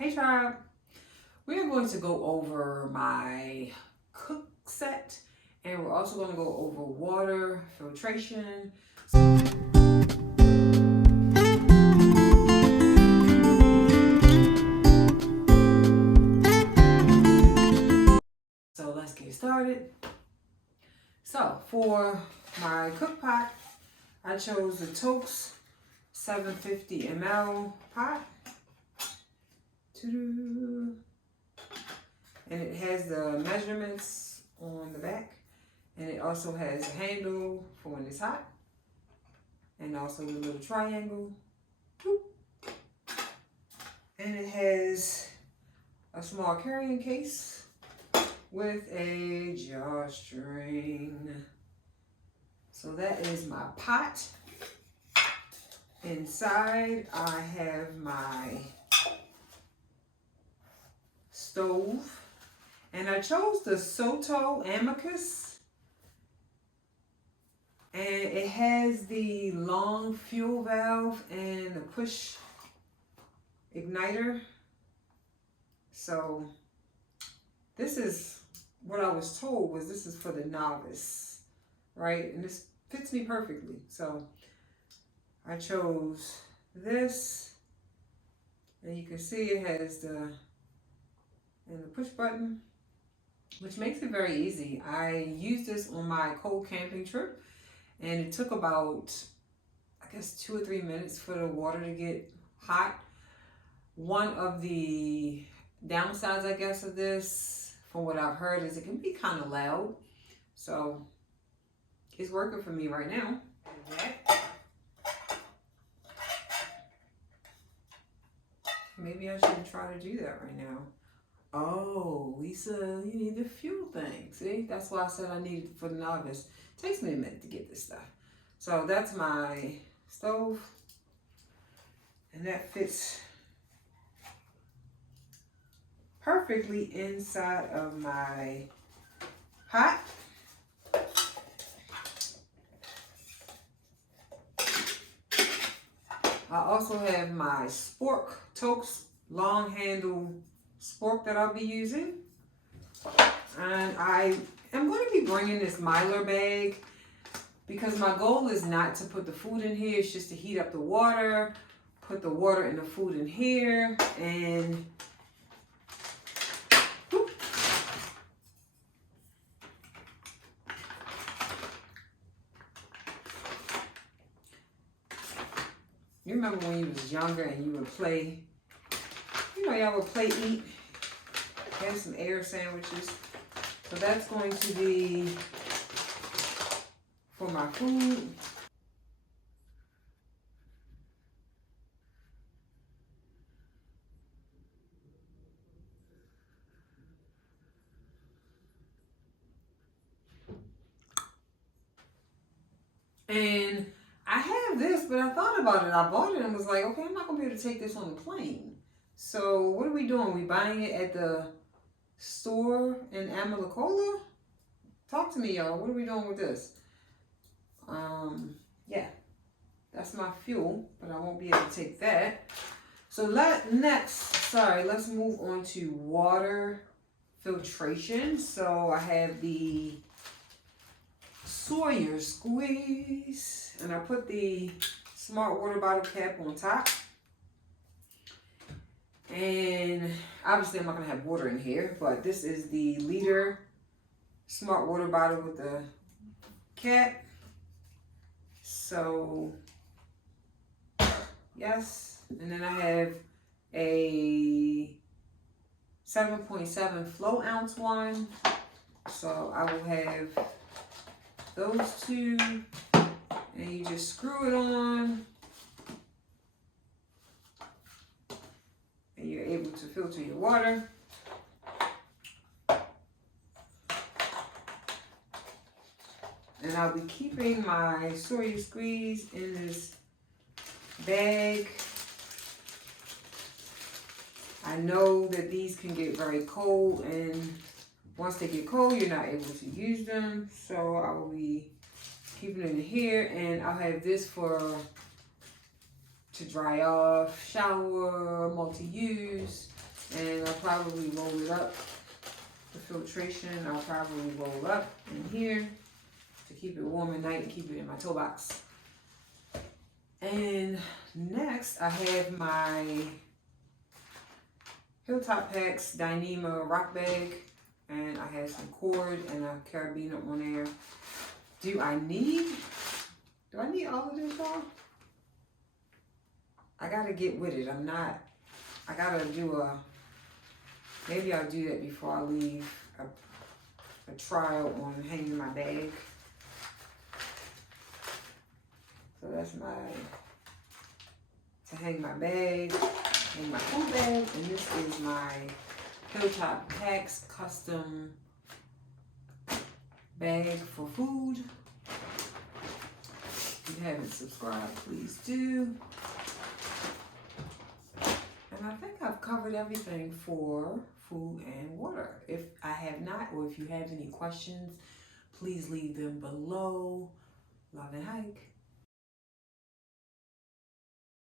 Hey tribe, we are going to go over my cook set, and we're also going to go over water filtration. So let's get started. So for my cook pot, I chose the Toast 750 ml pot. And it has the measurements on the back, and it also has a handle for when it's hot, and also the little triangle. And it has a small carrying case with a drawstring. So that is my pot. Inside I have my stove, and I chose the Soto Amicus, and it has the long fuel valve and the push igniter. So this is what I was told was this is for the novice, right? And this fits me perfectly. So I chose this, and you can see it has the push button, which makes it very easy. I used this on my cold camping trip, and it took about, I guess, 2 or 3 minutes for the water to get hot. One of the downsides, I guess, of this, from what I've heard, is it can be kind of loud. So it's working for me right now. Maybe I shouldn't try to do that right now. Oh, Lisa, you need the fuel thing. See, that's why I said I need it for the novice. It takes me a minute to get this stuff. So that's my stove, and that fits perfectly inside of my pot. I also have my spork, Toast long handle spork that I'll be using. And I am going to be bringing this Mylar bag because my goal is not to put the food in here. It's just to heat up the water, put the water and the food in here, and whoop. You remember when you was younger and you would play, y'all would play eat, have some air sandwiches. So that's going to be for my food. And I have this, but I thought about it. I bought it and was like, okay, I'm not going to be able to take this on the plane. So what are we doing? We buying it at the store in Amalacola? Talk to me, y'all. What are we doing with this? Yeah, that's my fuel, but I won't be able to take that. So let's move on to water filtration. So I have the Sawyer squeeze, and I put the smart water bottle cap on top. And obviously I'm not going to have water in here, but this is the liter smart water bottle with the cap. So yes, and then I have a 7.7 flow ounce one. So I will have those two, and you just screw it on, and you're able to filter your water. And I'll be keeping my Sawyer squeeze in this bag. I know that these can get very cold, and once they get cold, you're not able to use them. So I will be keeping it in here, and I'll have this to dry off, shower, multi-use. And I'll probably roll it up. The filtration, I'll probably roll up in here to keep it warm at night and keep it in my toe box. And next, I have my Hilltop Packs Dyneema rock bag, and I have some cord and a carabiner on there. Do I need all of this, y'all? I gotta get with it. I gotta do maybe I'll do that before I leave, a trial on hanging my bag. So that's to hang my bag, hang my food bag, and this is my Hilltop Packs custom bag for food. If you haven't subscribed, please do. And I think I've covered everything for food and water. If I have not, or if you have any questions, please leave them below. Love and hike.